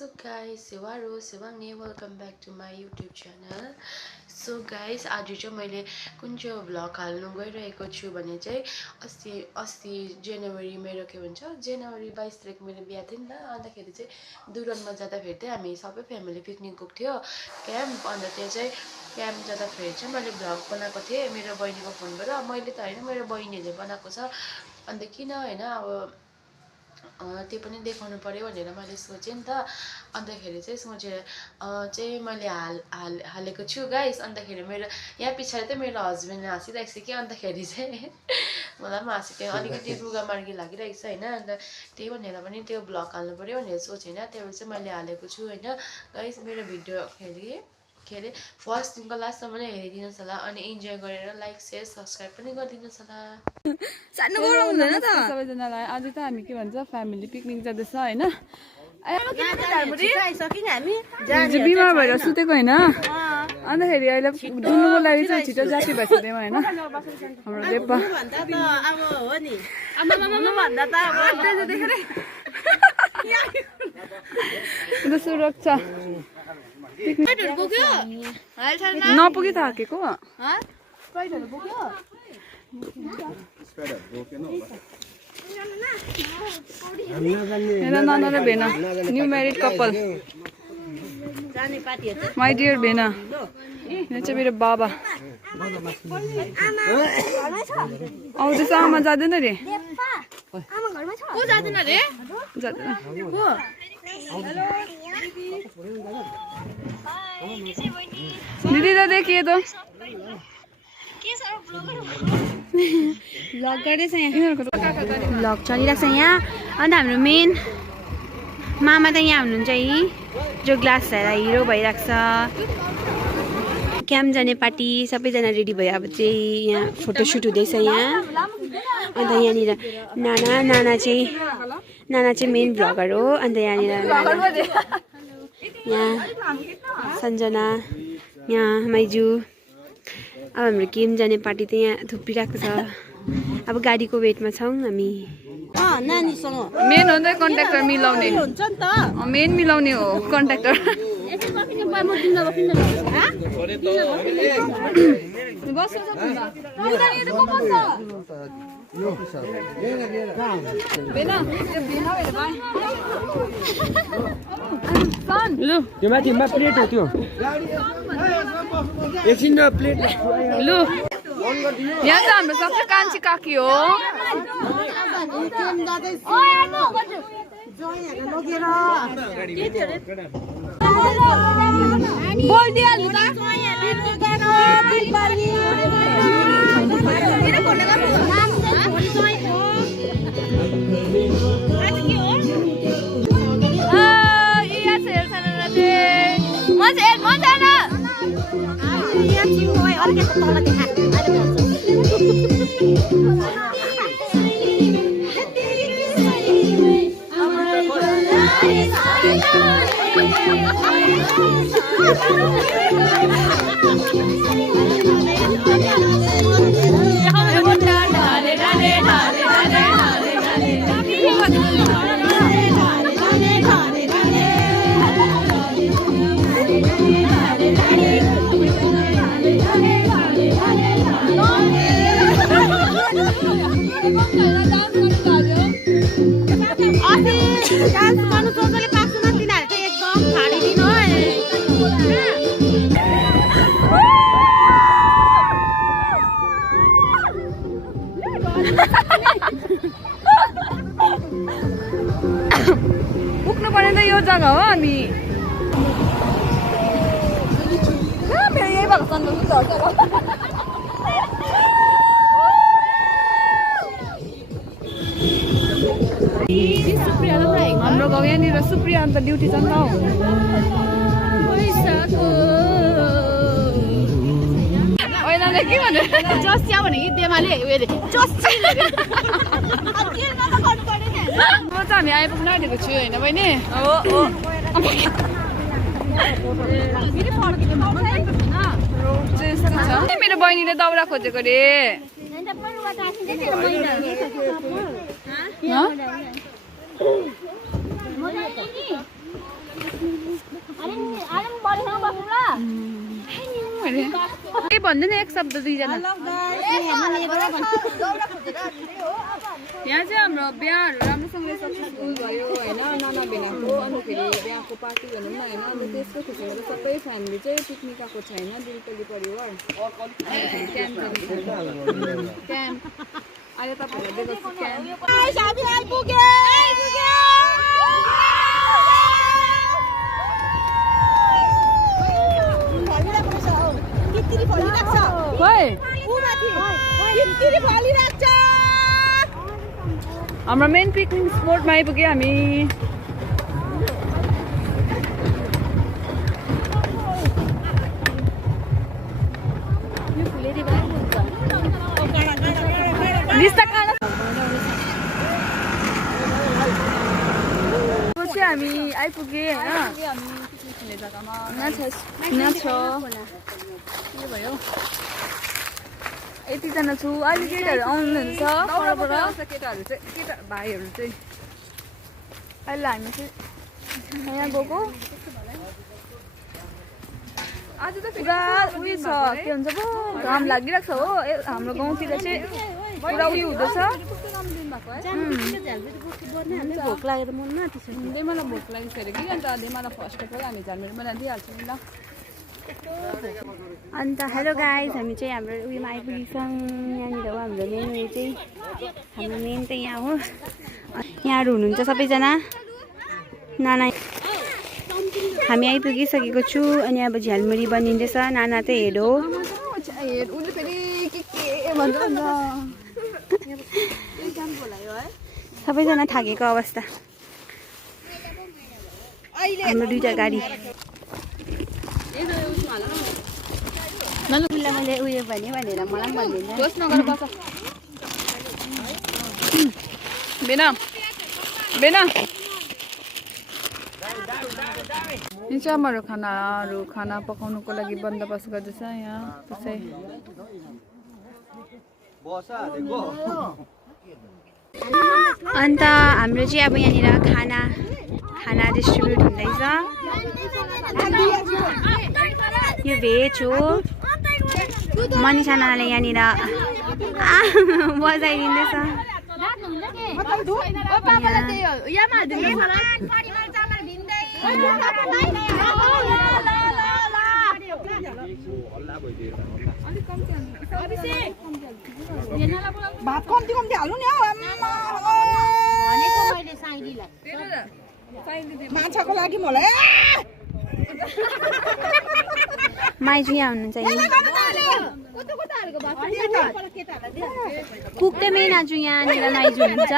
So guys, Sevang welcome back to my YouTube channel. So guys, आज चाहिँ मैले कुन चाहिँ भ्लग हाल्नु गइरहेको छु भने चाहिँ अस्ति जनवरी मेरो के भन्छ जनवरी 22 तारिक मेरो बिहा थियो नि त। अन्तखेरि चाहिँ दुरनमा जाँदाखेरि चाहिँ हामी सबै फ्यामिली पिकनिक गएको थियो क्याम्प। अन्त त्यो चाहिँ क्याम्प जाँदाखेरि चाहिँ मैले भ्लग बनाएको थिएँ मेरो बहिनीको फोनबाट। मैले त हैन मेरो बहिनीले बनाएको छ। अन्त किन हैन अब त्यो पनि देखाउनु पर्यो भनेर मैले सोचेँ नि त। अन्तखेरि चाहिँ सोचेर चाहिँ मैले हालेको छु गाइस। अन्तखेरि मेरो यहाँ पछाडि चाहिँ मेरो हस्बेन्डले हाँसिरहेको छ कि। अन्तखेरि चाहिँ मलाई पनि हाँसेको अलिकति रुगा मार्गी लागिरहेको छ हैन। अन्त त्यही भनेर पनि त्यो भ्लग हाल्नु पर्यो भनेर सोचेँ हैन। त्यही भएर चाहिँ मैले हालेको छु हैन गाइस। मेरो भिडियो के अरे फर्स्टदेखिको लास्टसम्म नै हेरिदिनुहोस् होला अनि इन्जोय गरेर लाइक सेयर सब्सक्राइब पनि गरिदिनुहोस् होला। सानो गरम हुँदैन त सबैजनालाई। आज त हामी के भन्छ फ्यामिली पिकनिक जाँदैछ हैन। बिमार भएर सुतेको हैन। अन्तखेरि अहिले डुल्नुको लागि चाहिँ छिटो जाती भइसक्यो हैन हाम्रो देप्पा। सुरक्षा नपुगी थाकेको हेर नाना र भेना new married couple my dear भेना। यहाँ चाहिँ मेरो बाबा आउँदैछ। आमा जाँदैन रे दिदी त देखिए त भ्लग गर्दैछ यहाँ भ्लग चलिरहेको छ यहाँ। अन्त हाम्रो मेन मामा त यहाँ हुनुहुन्छ है जो ग्लास हेर हिरो भइरहेको छ। क्याम्प जाने पार्टी सबैजना रेडी भयो। अब चाहिँ यहाँ फोटोसुट हुँदैछ यहाँ। अन्त यहाँनिर नाना चाहिँ मेन भ्लगर हो। अन्त यहाँनिर यहाँ सञ्जना यहाँ माइजू। अब हाम्रो केम जाने पार्टी त यहाँ थुप्रिरहेको छ। अब गाडीको वेटमा छौँ हामी। मेन हो नि त कन्ट्याक्टर मिलाउने मेन मिलाउने हो कन्ट्याक्टर। त्यो माथिमा प्लेट हो त्यो एकछिन प्लेट लु यहाँ चाहिँ हाम्रो सबै कान्छी काकी हो। पुग्नु पर्ने त यो जग्गा हो। अनि मेरो यही भएको हाम्रो गाउँ यहाँनिर सुप्रिया अन्त ड्युटी छ नि त। अहिले के भन्नु जस्या भने कि देमाले म चाहिँ हामी आइपुग्न आँटेको छु होइन बहिनी। मेरो बहिनीले दाउरा खोजेको रे। अरे के भन्दैन एक शब्द दुईजना यहाँ चाहिँ हाम्रो बिहाहरू राम्रोसँगले सक्सेसफुल भयो होइन नाना बेनाको अन्तखेरि बिहाको पार्टी भनौँ न होइन अन्त त्यसको खुसीमा चाहिँ सबै फ्यामिली चाहिँ पिकनिक आएको छ होइन दिलपल्ली परिवार क्याम्प अहिले तपाईँहरूलाई दिएको छु क्याम्प हाम्रो मेन पिकनिक स्पोटमा आइपुग्यो हामी हामी आइपुगे होइन भयो यतिजना छु अहिले केटाहरू आउनुहुन्छ केटाहरू चाहिँ भाइहरू चाहिँ अहिले हामी चाहिँ यहाँ गएको आज त पुरा उयो छ के भन्छ पो घाम लागिरहेको छ हो हाम्रो गाउँतिर चाहिँ पुरा उयो हुँदैछ भोक लागेर मन नतिसक्यो मलाई भोक लागिसक्यो कि अन्त मलाई फर्स्ट अफ अल हामी झालमुरी बनाइदिइहाल्छौँ नि ल अन्त हेलो गाइज हामी चाहिँ हाम्रो उयोमा आइपुगेछौँ यहाँनिर हो हाम्रो मेन उयो चाहिँ हाम्रो मेन चाहिँ यहाँ हो यहाँहरू हुनुहुन्छ सबैजना नाना हामी आइपुगिसकेको छु अनि अब झ्यालमुरी बनिँदैछ नाना चाहिँ हेड हो सबैजना थाकेको अवस्था हाम्रो दुईटा गाडी मैले उयो भने भनेर मलाई पनि भनिदिँदैन यो चाहिँ हाम्रो खाना पकाउनुको लागि बन्दोबस्त गर्दैछ यहाँ त्यसै अन्त हाम्रो चाहिँ अब यहाँनिर खाना डिस्ट्रिब्युट हुँदैछ यो भेज हो मनिषा नानाले यहाँनिर बजाइदिँदैछ भात कम्ती हाल्नु नि माछाको लागि मलाई माइजू यहाँ हुनुहुन्छ कुक त मेन आज यहाँनिर माइजू हुनुहुन्छ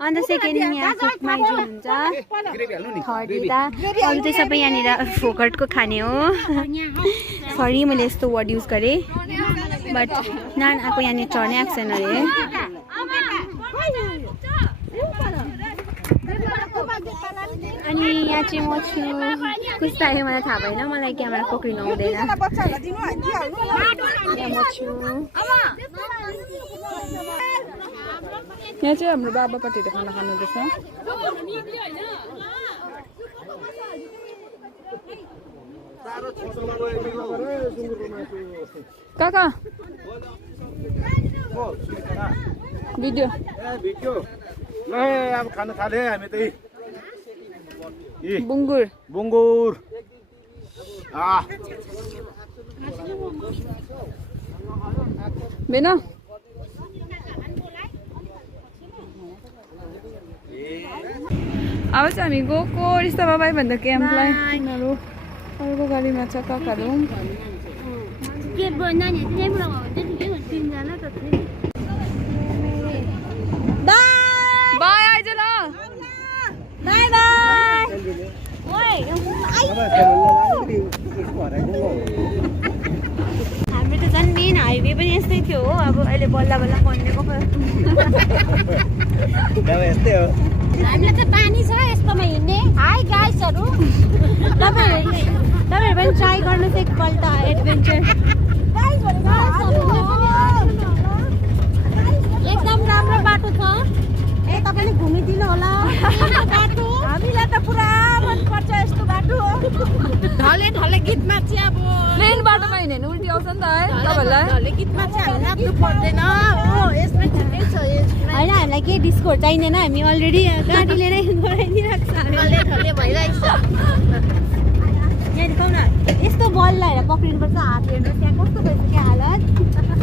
अन्त सेकेन्ड यहाँ कुक माइजू हुनुहुन्छ थर्ड यता अरू चाहिँ सबै यहाँनिर फोकटको खाने हो सरी मैले यस्तो वर्ड युज गरेँ बट नानाको यहाँनिर चढ्ने आएको छैन अरे अनि यहाँ चाहिँ म छु कस्तो आयो मलाई थाहा भएन मलाई क्यामेरा पक्रिनु आउँदैन यहाँ म छु यहाँ चाहिँ हाम्रो बाबापट्टिले खाना खानुहुँदैछ काका भिडियो अब खाना थाले हामी त बुङ्गुर बेन अब चाहिँ हामी गएको रिस्ता बाबाई भन्दा क्याम्पलाई उनीहरू अर्को गाडीमा छ काकाहरू बाई आइज न बाई बाई हाम्रो त झन् मेन हाइवे पनि यस्तै थियो हो अब अहिले बल्ल बल्ल बनिएको हामीलाई त पानी छ यस्तोमा हिँड्ने हाई गाइसहरू तपाईँहरू पनि ट्राई गर्नुहोस् एकपल्ट एडभेन्चर एकदम राम्रो बाटो छ तपाईँले घुमिदिनु होला बाटो हामीलाई त पुरा मनपर्छ यस्तो बाटो ढले ढले गीतमा चाहिँ अब प्लेन बाटो नि त है तपाईँहरूलाई गीतमा चाहिँ हामी नाच्नु पर्दैन हो यसमा ठिकै छ यसमा होइन हामीलाई केही डिस्कोहरू चाहिँदैन हामी अलरेडी गाडीले नै गराइदिइरहेको छ ढले भइरहेको छ यहाँ देखाउ न यस्तो बललाई हेर पक्रिनुपर्छ हात हेर्नुहोस् त्यहाँ कस्तो भइसक्यो हालत